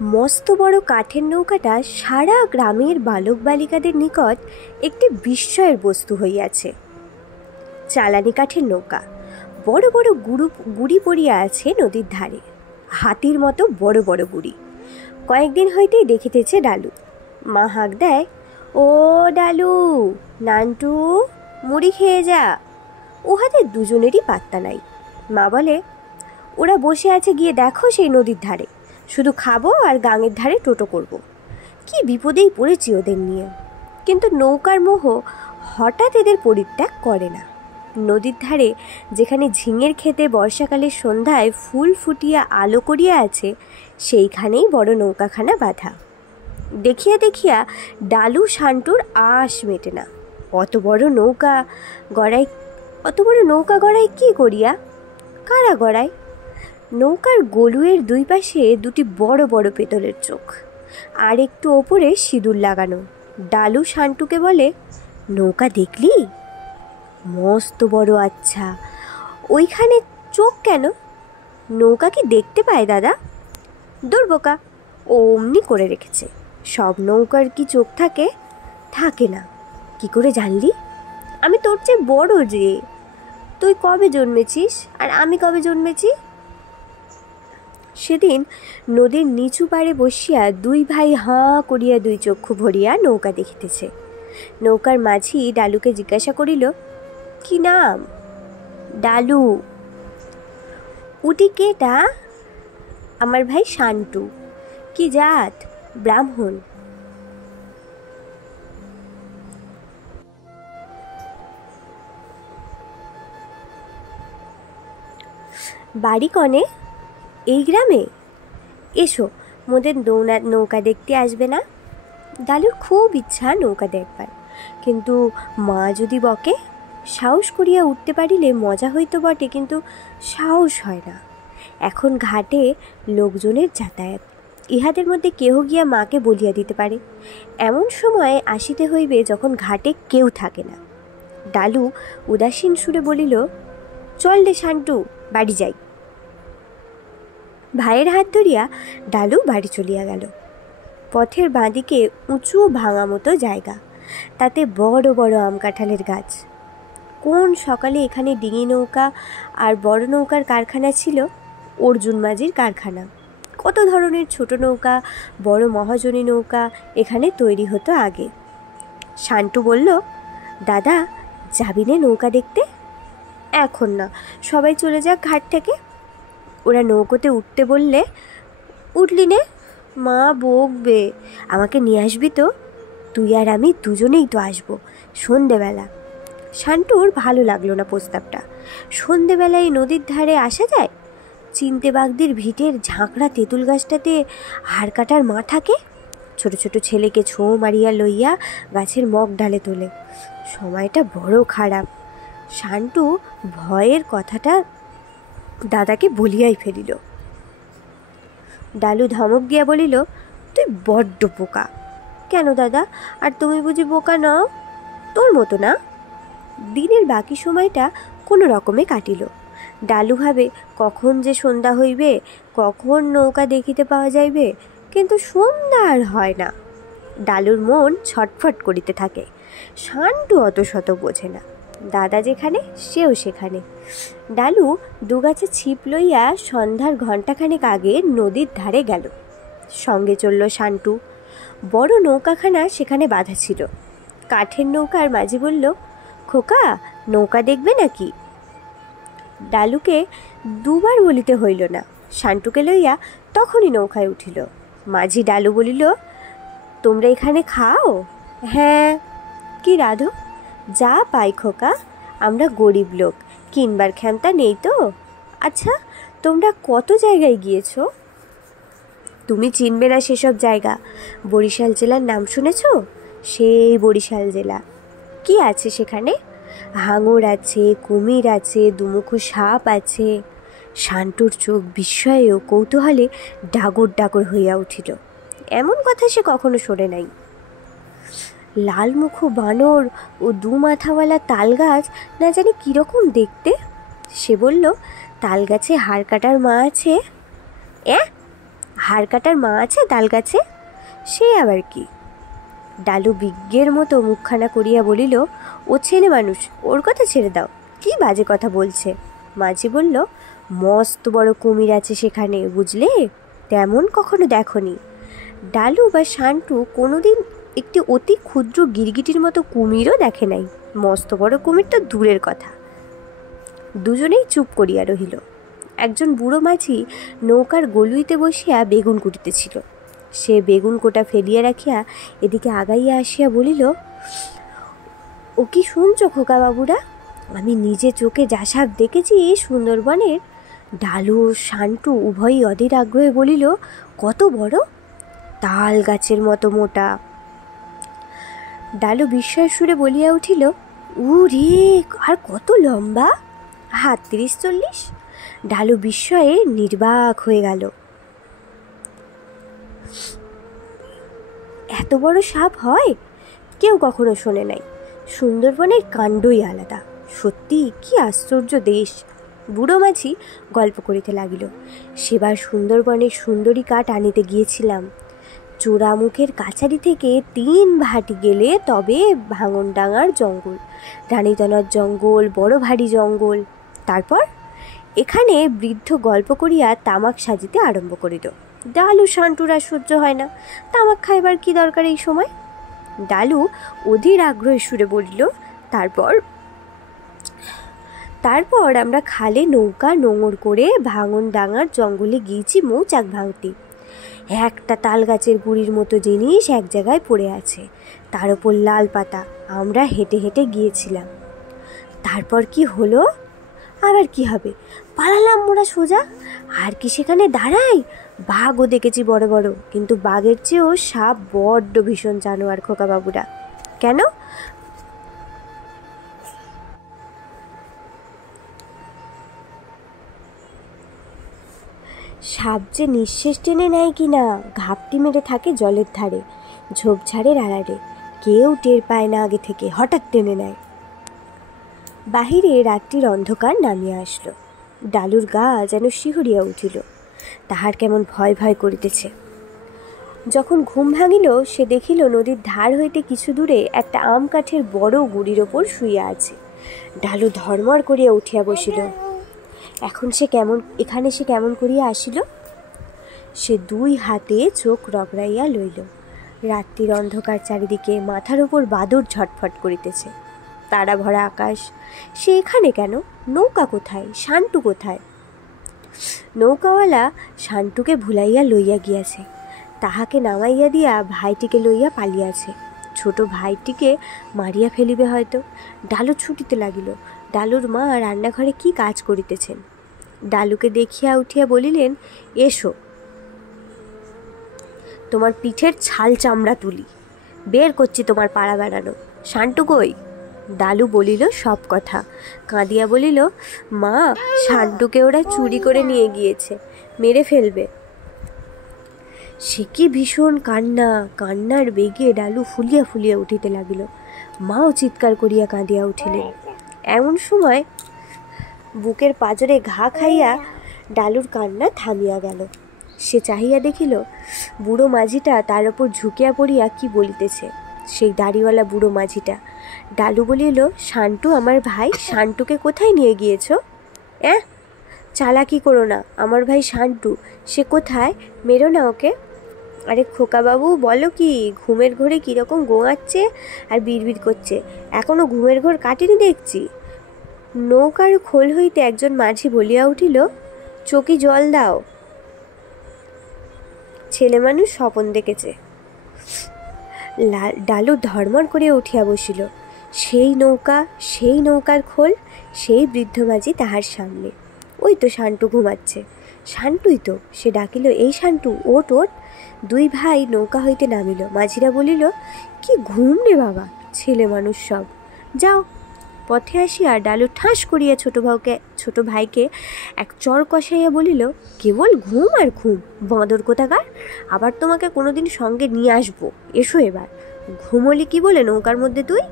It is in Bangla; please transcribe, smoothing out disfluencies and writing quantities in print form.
মস্ত বড় কাঠের নৌকাটা সারা গ্রামের বালক বালিকাদের নিকট একটি বিস্ময়ের বস্তু হইয়াছে। চালানি কাঠের নৌকা, বড় বড় গুড়ি পড়িয়া আছে নদীর ধারে, হাতির মতো বড় বড় গুড়ি। কয়েকদিন হইতেই দেখিতেছে ডালু। মা হাঁক দেয়, ও ডালু, নান্টু, মুড়ি খেয়ে যা। উহাদের দুজনেরই পাত্তা নাই। মা বলে, ওরা বসে আছে, গিয়ে দেখো সেই নদীর ধারে, শুধু খাবো আর গাঙের ধারে টোটো করব। কি বিপদেই পড়েছি ওদের নিয়ে। কিন্তু নৌকার মোহ হঠাৎ এদের পরিত্যাগ করে না। নদীর ধারে যেখানে ঝিঙের ক্ষেতে বর্ষাকালের সন্ধ্যায় ফুল ফুটিয়া আলো করিয়া আছে, সেইখানেই বড় নৌকাখানা বাঁধা। দেখিয়া দেখিয়া ডালু শান্টুর আশ মেটে না। অত বড় নৌকা গড়ায় কি করিয়া? কারা গড়ায়? নৌকার গলুয়ের দুই পাশে দুটি বড় বড় পেতলের চোখ, আর একটু ওপরে সিঁদুর লাগানো। ডালু শান্টুকে বলে, নৌকা দেখলি? মস্ত বড়। আচ্ছা, ওইখানে চোখ কেন? নৌকা কি দেখতে পায় দাদা? দুর্বোকা, ও অমনি করে রেখেছে। সব নৌকার কি চোখ থাকে? থাকে না। কি করে জানলি? আমি তোর চেয়ে বড় যে। তুই কবে জন্মেছিস আর আমি কবে জন্মেছি? সেদিন নদীর নিচু পাড়ে বসিয়া দুই ভাই হাঁ করিয়া দুই চক্ষু ভরিয়া নৌকা দেখিতেছে। নৌকার মাঝি ডালুকে জিজ্ঞাসা করিল, কি নাম? ডালু। উটি কেটা? আমার ভাই শান্টু। কি জাত? ব্রাহ্মণ। বাড়ি কনে? এই গ্রামে। এসো, মোদের নৌকা দেখতে আসবে না? ডালুর খুব ইচ্ছা নৌকা দেখবার, কিন্তু মা যদি বকে। সাহস করিয়া উঠতে পারিলে মজা হইতো বটে, কিন্তু সাহস হয় না। এখন ঘাটে লোকজনের যাতায়াত, ইহাদের মধ্যে কেহ গিয়া মাকে বলিয়া দিতে পারে। এমন সময়ে আসিতে হইবে যখন ঘাটে কেউ থাকে না। ডালু উদাসীন সুরে বলিল, চল রে শান্টু, বাড়ি যাই। ভাইয়ের হাত ধরিয়া ডালু বাড়ি চলিয়া গেল। পথের বাঁদিকে উঁচু ভাঙা মতো জায়গা, তাতে বড় বড় আম কাঁঠালের গাছ। কোন সকালে এখানে ডিঙি নৌকা আর বড় নৌকার কারখানা ছিল, অর্জুন মাঝির কারখানা। কত ধরনের ছোট নৌকা, বড় মহাজনী নৌকা এখানে তৈরি হতো আগে। শান্টু বলল, দাদা, যাবি নে নৌকা দেখতে? এখন না, সবাই চলে যাক ঘাট থেকে। ওরা নৌকোতে উঠতে বললে, উঠলি নে, মা বকবে। আমাকে নিয়ে আসবি তো? তুই আর আমি দুজনেই তো আসবো সন্ধেবেলা। শান্টুর ভালো লাগলো না প্রস্তাবটা। সন্ধেবেলায় নদীর ধারে আসা যায়? চিনতে বাগদির ভিটের ঝাঁকড়া তেঁতুল গাছটাতে হাড় কাটার মা থাকে, ছোট ছোট ছেলেকে ছো মারিয়া লইয়া গাছের মগ ডালে তোলে। সময়টা বড় খারাপ। শান্টু ভয়ের কথাটা দাদাকে বলিয়াই ফেলিল। ডালু ধমক দিয়া বলিল, তুই বড্ড বোকা। কেন দাদা, আর তুমি বুঝি বোকা নও? তোর মতো না। দিনের বাকি সময়টা কোনো রকমে কাটিল। ডালু ভাবে কখন যে সন্ধ্যা হইবে, কখন নৌকা দেখিতে পাওয়া যাইবে, কিন্তু সন্ধ্যা আর হয় না। ডালুর মন ছটফট করিতে থাকে। শান্টু অত শত বোঝে না। দাদা যেখানে সেও সেখানে। ডালু দুগাছে ছিপ লইয়া সন্ধ্যার ঘণ্টাখানেক আগে নদীর ধারে গেল। সঙ্গে চলল শান্টু। বড় নৌকাখানা সেখানে বাঁধা ছিল। কাঠের নৌকার মাঝি বলল, খোকা, নৌকা দেখবে নাকি? ডালুকে দুবার বলিতে হইল না। শান্টুকে লইয়া তখনই নৌকায় উঠিল। মাঝি ডালু বলিল, তোমরা এখানে খাও? হ্যাঁ। কি রাধো? যা পাই খোকা, আমরা গরিব লোক, কিনবার ক্ষমতা নেই তো। আচ্ছা, তোমরা কত জায়গায় গিয়েছ? তুমি চিনবে না সেসব জায়গা। বরিশাল জেলার নাম শুনেছ? সেই বরিশাল জেলা। কি আছে সেখানে? হাঙর আছে, কুমির আছে, দুমুখো সাপ আছে। শান্টুর চোখ বিস্ময়ে ও কৌতূহলে ডাগর ডাগর হইয়া উঠিল। এমন কথা সে কখনো শোনে নাই। লালমুখো বানর ও মাথাওয়ালা তাল গাছ না জানি কীরকম দেখতে। সে বলল, তাল গাছে হাড় কাটার মা আছে? হাড় কাটার মা আছে তাল গাছে? সে আবার কি? ডালু বিজ্ঞের মতো মুখখানা করিয়া বলিল, ও ছেলে মানুষ, ওর কথা ছেড়ে দাও, কি বাজে কথা বলছে। মাঝি বলল, মস্ত বড় কুমির আছে সেখানে, বুঝলে? তেমন কখনো দেখনি। ডালু বা শান্টু কোনোদিন একটি অতি ক্ষুদ্র গিরগিটির মতো কুমিরও দেখে নাই, মস্ত বড় কুমির তো দূরের কথা। দুজনেই চুপ করিয়া রহিল। একজন বুড়ো মাঝি নৌকার গলুইতে বসিয়া বেগুন কুটিতেছিল। সে বেগুন কোটা ফেলিয়া রাখিয়া এদিকে আগাইয়া আসিয়া বলিল, ও কি শুনছ খোকা বাবুরা? আমি নিজে চোখে যা সাপ দেখেছি সুন্দরবনের। ডালু শান্টু উভয়ই অধীর আগ্রহে বলিল, কত বড়? তাল গাছের মতো মোটা। ডালু বিস্ময়ের সুরে বলিয়া উঠিল, উরে, আর কত লম্বা? হাত 30-40। ডালু বিস্ময়ে নির্বাক হয়ে গেল। এত বড় সাপ হয়? কেউ কখনো শোনে নাই। সুন্দরবনের কাণ্ডই আলাদা। সত্যি কি আশ্চর্য দেশ। বুড়ো মাঝি গল্প করিতে লাগিল, সেবার সুন্দরবনের সুন্দরী কাঠ আনিতে গিয়েছিলাম। চোরামুখের কাছারি থেকে 3 ভাটি গেলে তবে ভাঙনডাঙার জঙ্গল, রানীতলার জঙ্গল, বড় ভারী জঙ্গল। তারপর এখানে বৃদ্ধ গল্প করিয়া তামাক সাজিতে আরম্ভ করিল। ডালু শান্টুর আর সহ্য হয় না, তামাক খাইবার কি দরকার এই সময়? ডালু অধীর আগ্রহের সুরে বলিল, তারপর আমরা খালে নৌকা নোঙর করে ভাঙনডাঙার জঙ্গলে গিয়েছি মৌচাক ভাঙতে। একটা তাল গাছের গুড়ির মতো জিনিস এক জায়গায় পড়ে আছে, তার ওপর লাল পাতা। আমরা হেঁটে হেঁটে গিয়েছিলাম। তারপর কি হলো? আবার কি হবে, পালালাম মোরা সোজা। আর কি সেখানে দাঁড়াই? বাঘও দেখেছি বড় বড়, কিন্তু বাঘের চেয়েও সাপ বড্ড ভীষণ জানোয়ার খোকা বাবুরা। কেন? সাপ যে নিঃশ্বাস টেনে নেয় কি না, ঘাপটি মেরে থাকে জলের ধারে, ঝোপঝাড়ের আড়ালে, কেউ টের পায় না আগে থেকে, হঠাৎ টেনে নেয়। বাহিরে রাত্রির অন্ধকার নামিয়া আসলো। ডালুর গা যেন শিহরিয়া উঠিল, তাহার কেমন ভয় ভয় করিতেছে। যখন ঘুম ভাঙিল, সে দেখিল নদীর ধার হইতে কিছু দূরে একটা আম কাঠের বড় গুড়ির ওপর শুইয়া আছে। ডালু ধর্মর করিয়া উঠিয়া বসিল। এখানে সে কেমন করিয়া আসিল? সে 2 হাতে চোখ রগড়াইয়া লইল। রাত্রির অন্ধকার চারিদিকে, মাথার ওপর বাদর ঝটফট করিতেছে, তারা ভরা আকাশ। সে এখানে কেন? নৌকা কোথায়? শান্টু কোথায়? নৌকাওয়ালা শান্টুকে ভুলাইয়া লইয়া গিয়াছে, তাহাকে নামাইয়া দিয়া ভাইটিকে লইয়া পালিয়াছে। ছোট ভাইটিকে মারিয়া ফেলিবে হয়তো। ডালু ছুটিতে লাগিল। ডালুর মা রান্নাঘরে কি কাজ করিতেছেন। ডালুকে দেখিয়া উঠিয়া বলিলেন, এসো, তোমার পিঠের ছাল চামড়া তুলি, বের করছি তোমার পাড়া বেড়ানো। শান্টু কই? ডালু বলিল সব কথা, কাঁদিয়া বলিল, মা, শান্টুকে ওরা চুরি করে নিয়ে গিয়েছে, মেরে ফেলবে। সে কি ভীষণ কান্না! কান্নার বেগে ডালু ফুলিয়া ফুলিয়া উঠিতে লাগিল। মাও চিৎকার করিয়া কাঁদিয়া উঠিলেন। এমন সময় বুকের পাঁজরে ঘা খাইয়া ডালুর কান্না থামিয়া গেল। সে চাহিয়া দেখিল বুড়ো মাঝিটা তার ওপর ঝুঁকিয়া পড়িয়া কি বলিতেছে, সেই দাড়িওয়ালা বুড়ো মাঝিটা। ডালু বলিল, শান্টু আমার ভাই, শান্টুকে কোথায় নিয়ে গিয়েছ? চালাকি করো না, আমার ভাই শান্টু, সে কোথায়? মেরো না ওকে। আরে খোকাবাবু, বলো কি? ঘুমের ঘোরে কীরকম গোঙাচ্ছে আর বিড়বিড় করছে, এখনও ঘুমের ঘোর কাটেনি দেখছি। নৌকার খোল হইতে একজন মাঝি বলিয়া উঠিল, চকি জল দাও, ছেলে মানুষ স্বপন দেখেছে। ডালু ধর্মর করে উঠিয়া বসিল। সেই নৌকা, সেই নৌকার খোল, সেই বৃদ্ধ মাঝি তাহার সামনে। ওই তো শান্টু ঘুমাচ্ছে। শান্টুই তো। সে ডাকিল, এই শান্টু, ওঠ ওঠ। 2 ভাই নৌকা হইতে নামিল। মাঝিরা বলিল, কি ঘুম রে বাবা, ছেলে মানুষ সব, যাও। পথে আসিয়া ডালু ঠাস করিয়া ছোট ভাইকে এক চর কষাইয়া বলিল, কেবল ঘুম আর ঘুম, বাঁদর কোথাকার, আবার তোমাকে কোনোদিন সঙ্গে নিয়ে আসবো, এসো এবার। ঘুমলি কি বলে নৌকার মধ্যে তুই?